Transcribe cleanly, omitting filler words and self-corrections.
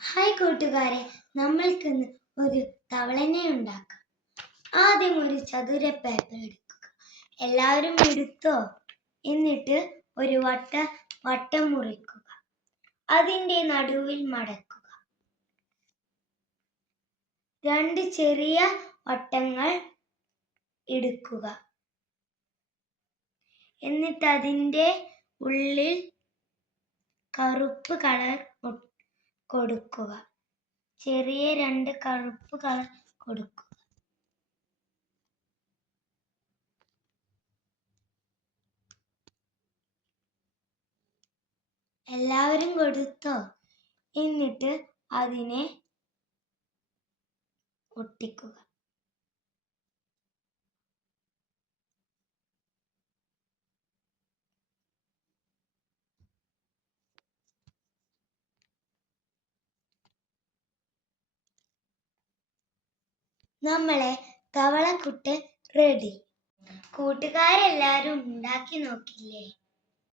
Hi കൂട്ടുകാരെ, നമ്മൾക്കിന്ന് ഒരു തവളനെ ഉണ്ടാക്കാം. ആദ്യം ഒരു ചതുര പേപ്പർ എടുക്കുക. എല്ലാവരും എടുത്തോ? എന്നിട്ട് ഒരു വട്ടം മുറിക്കുക. അതിൻ്റെ നടുവിൽ മടക്കുക. രണ്ട് ചെറിയ വട്ടങ്ങൾ എടുക്കുക. എന്നിട്ട് അതിൻ്റെ ഉള്ളിൽ കറുപ്പ് കളർ കൊടുക്കുക. ചെറിയ രണ്ട് കറുപ്പ് കളർ കൊടുക്കുക. എല്ലാവരും കൊടുത്തോ? എന്നിട്ട് അതിനെ ഒട്ടിക്കുക. നമ്മളെ തവളക്കുട്ടൻ റെഡി. കൂട്ടുകാരെല്ലാരും ഉണ്ടാക്കി നോക്കില്ലേ?